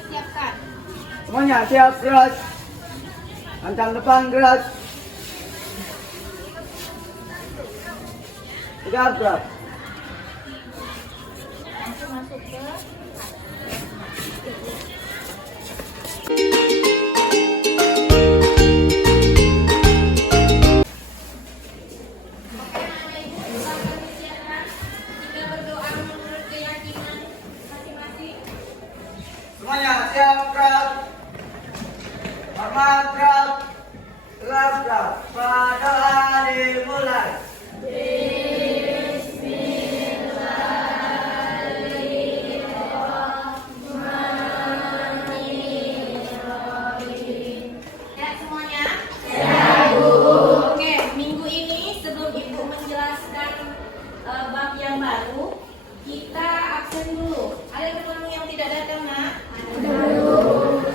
disiapkan. Semuanya siap, gerak. Ancang depan, gerak. Tegap, gerak. Langsung masuk ke Semuanya siap, gerak. Hormat, gerak. Tegap, gerak. Pada dimulai. ya semuanya. Oke, minggu ini sebelum Ibu menjelaskan bab yang baru, kita absen dulu. Ada teman yang tidak datang, Nak?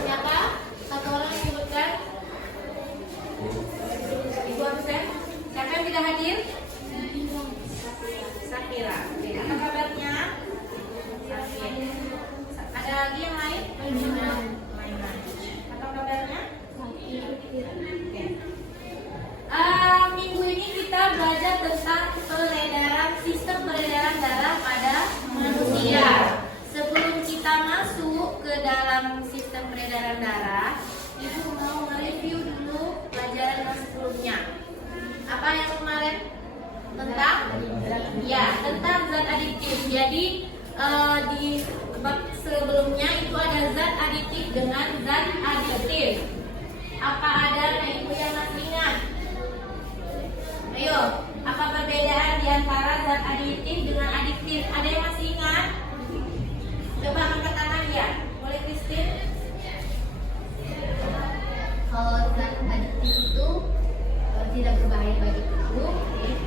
Siapa? Satu orang yang sebutkan. Ibu absen. Siapa yang tidak hadir? Sakira. Oke, apa kabarnya? Sakit. Ada lagi yang lain? Mainan. Apa kabarnya? Oke. Minggu ini kita belajar tentang sistem peredaran darah pada manusia. Sebelum kita masuk ke dalam sistem peredaran darah, Ibu mau nge-review dulu pelajaran yang sebelumnya. Apa yang kemarin? Tentang zat adiktif. Jadi di bab sebelumnya itu ada zat aditif dengan zat adiktif. Apa ada anak ibu yang masih ingat? Ayo, apa perbedaan di antara zat aditif dengan adiktif? Ada yang masih ingat? Coba angkat tangan ya. Boleh Christine? Kalau zat adiktif itu tidak berbahaya bagi tubuh,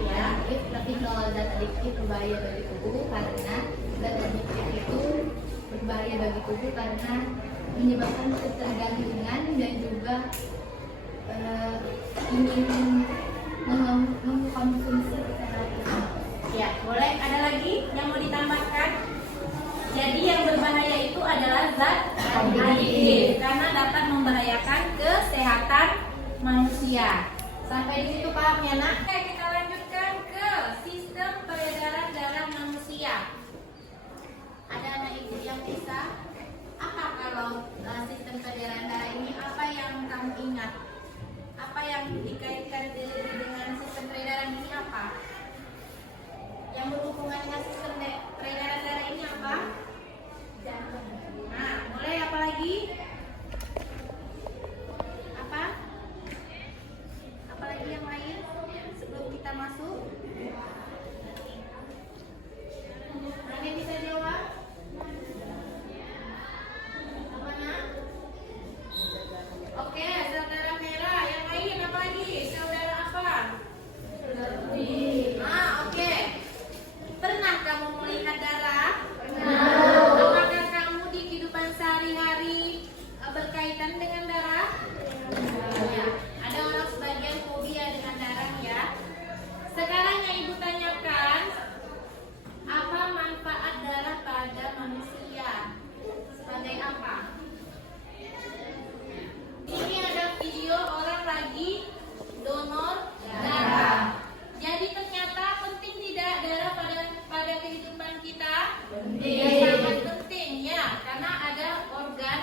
ya. Tapi kalau zat adiktif berbahaya bagi tubuh karena zat adiktif itu berbahaya bagi tubuh karena menyebabkan ketergantungan dan juga ingin mengkonsumsi secara personal. Ya, boleh. Ada lagi yang mau ditambahkan? Jadi yang berbahaya itu adalah zat adiktif karena dapat membahayakan kesehatan manusia. Sampai di situ paham ya, Nak? Oke, kita lanjutkan ke sistem peredaran darah manusia. Ada anak ibu yang bisa? Apa kalau sistem peredaran darah ini? Apa yang kamu ingat? Apa yang dikaitkan dengan sistem peredaran ini apa? Yang berhubungan dengan sistem peredaran darah ini apa? Jantung. Nah, mulai apa lagi? Apa? Apalagi yang lain sebelum kita masuk? Ada yang bisa jawab? Apa, Nak? Oke, sel darah merah. Yang lain apa lagi? Sel darah apa? Oke. Pernah kamu melihat darah? Apakah kamu di kehidupan sehari-hari berkaitan dengan darah? Ya. Ada orang sebagian fobia dengan darah ya. Sekarang yang ibu tanyakan, apa manfaat darah pada manusia? Sebagai apa? Ini ada video orang lagi donor darah. Jadi ternyata penting tidak darah pada kehidupan kita? Ya, sangat penting ya, karena ada organ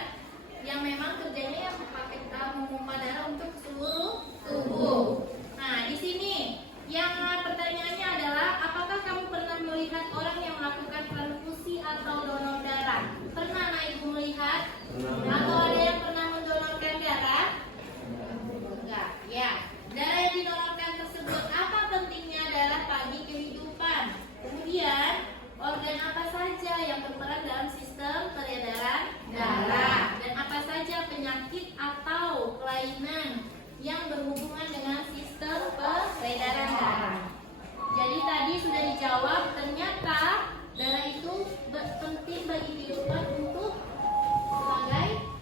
yang memang kerjanya yang pakai memompa darah untuk seluruh tubuh. Nah, di sini yang pertanyaannya adalah apakah kamu pernah melihat orang yang melakukan transfusi atau donor darah? Pernah anak ibu melihat? Atau ada yang pernah mendonorkan darah? Enggak, ya. Darah yang didonorkan tersebut, apa pentingnya darah bagi kehidupan? Kemudian, organ apa saja yang berperan dalam sistem peredaran darah? Dan apa saja penyakit atau kelainan yang berhubungan dengan sistem peredaran darah? Jadi tadi sudah dijawab, ternyata darah itu penting bagi kehidupan untuk sebagai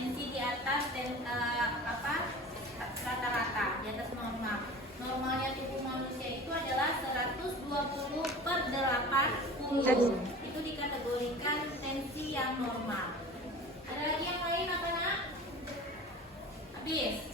tensi di atas rata-rata, di atas normal. Normalnya tubuh manusia itu adalah 120/80. Itu dikategorikan tensi yang normal. Ada lagi yang lain apa nak? Habis.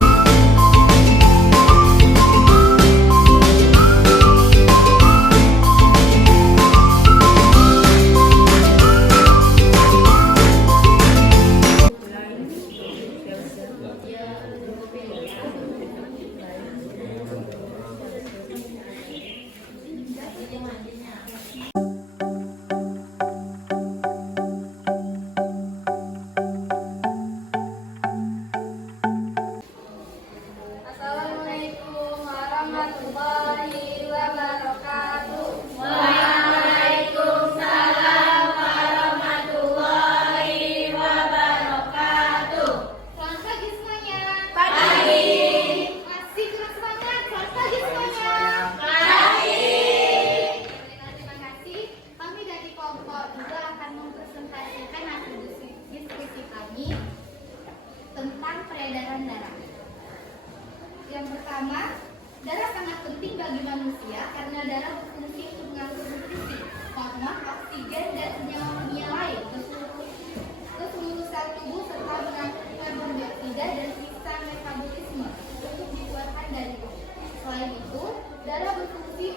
Assalamualaikum warahmatullahi wabarakatuh. Waalaikumsalam warahmatullahi wabarakatuh. Selamat pagi semuanya. Pagi. Masih kurang semangat. Selamat pagi semuanya. Pagi. Terima kasih. Kami dari kelompok 2 akan mempresentasikan hasil diskusi kami tentang peredaran darah. Yang pertama, darah sangat penting bagi manusia karena darah berfungsi untuk mengangkut nutrisi, hormon, oksigen, dan senyawa kimia lain ke seluruh sel tubuh serta mengangkut karbon dioksida dan sisa metabolisme untuk dikeluarkan dari tubuh. Selain itu, darah berfungsi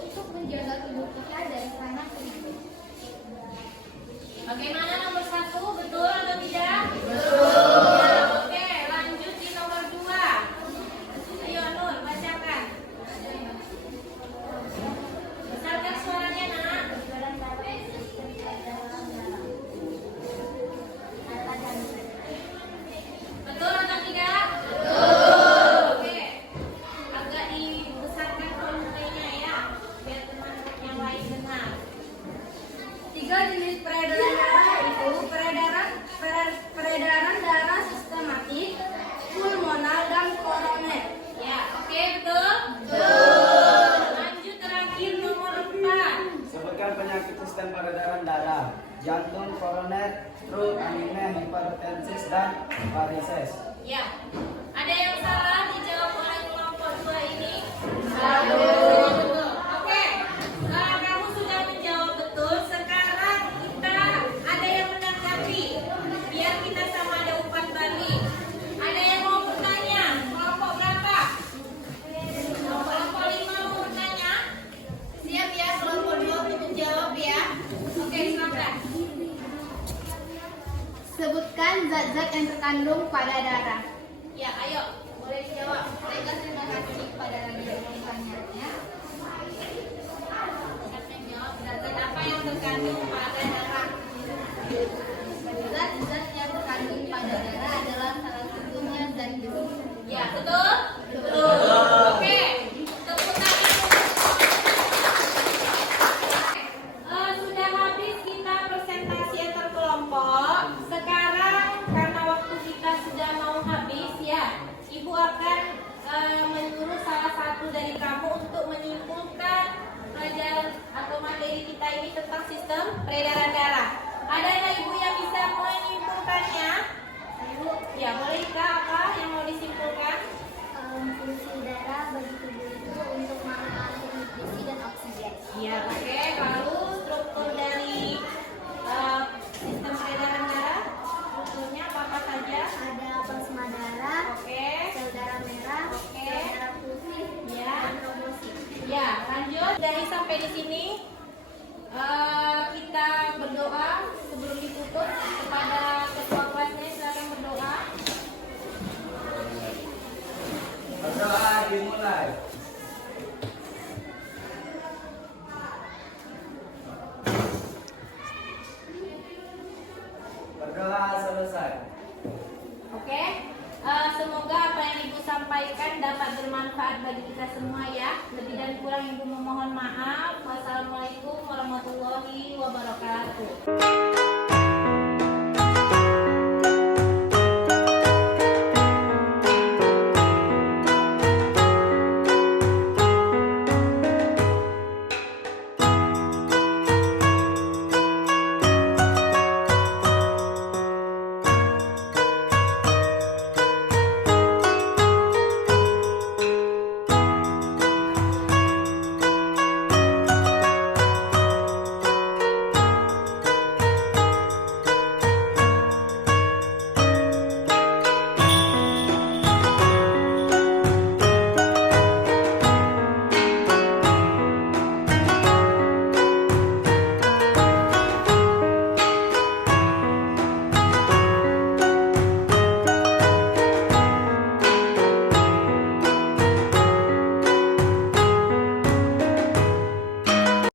untuk menjaga tubuh kita dari panas dan suhu. Bagaimana nomor 1? Betul atau tidak? Betul. Oke, lanjut di nomor 2. Ayo Nur, bacakan. Besarkan suaranya nak. Betul atau tidak? Betul. Oke. Agak dibesarkan volumenya ya, biar teman yang lain dengar. 3 jenis peredaran darah itu peredaran darah sistematik, pulmonal, dan koroner. Ya, oke, betul? Betul. Lanjut terakhir nomor 4. Sebutkan penyakit sistem peredaran darah: jantung, koroner, stroke, anemia, hipertensis, dan varises. Ya. Ada yang salah dijawab oleh kelompok 2 ini? Betul. Oke. Kamu sudah menjawab betul. Sekarang kita ada yang menanggapi. Biar kita sama ada umpan balik. Ada yang mau bertanya? Kelompok berapa? Kelompok 5 mau bertanya? Siap ya kelompok 2 untuk menjawab ya. Oke, silakan. Sebutkan zat-zat yang terkandung pada darah. Ya, ayo. Boleh dijawab. Baiklah, terima kasih kepada narasumber yang bertanya. Jawab zat-zat apa yang terkandung pada darah? Zat-zat yang terkandung pada darah adalah salah satunya zat besi. Ya, betul? Betul. Oke. Tepuk tangan. Sudah habis kita presentasi antar kelompok. Sekarang karena waktu kita sudah mau habis ya, Ibu akan menyuruh salah satu dari kamu untuk menyimpulkan pelajaran atau materi kita ini tentang sistem peredaran darah. Ada nggak Ibu yang bisa menyimpulkannya? Ibu, ya boleh Kak, apa yang mau disimpulkan? Fungsi darah bagi tubuh itu untuk mengangkut nutrisi dan oksigen. Ya, oke. Lalu struktur dari sistem peredaran darah, strukturnya apa saja? Ada plasma darah, Oke. sel darah merah, Oke. sel darah putih, Ya. dan trombosит. Ya, lanjut. Dari sampai di sini kita berdoa sebelum ditutup kepada ketua kelasnya. Silakan berdoa. Berdoa dimulai. Berdoa selesai. Oke. Semoga apa yang Ibu sampaikan dapat bermanfaat bagi kita semua ya. Lebih dan kurang Ibu memohon maaf. Wassalamualaikum warahmatullahi wabarakatuh.